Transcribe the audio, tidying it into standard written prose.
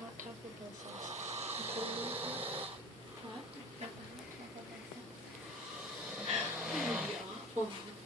hot Taco Bell sauce. You put it in there. Hot. Got the hot Taco Bell sauce. It would be awful.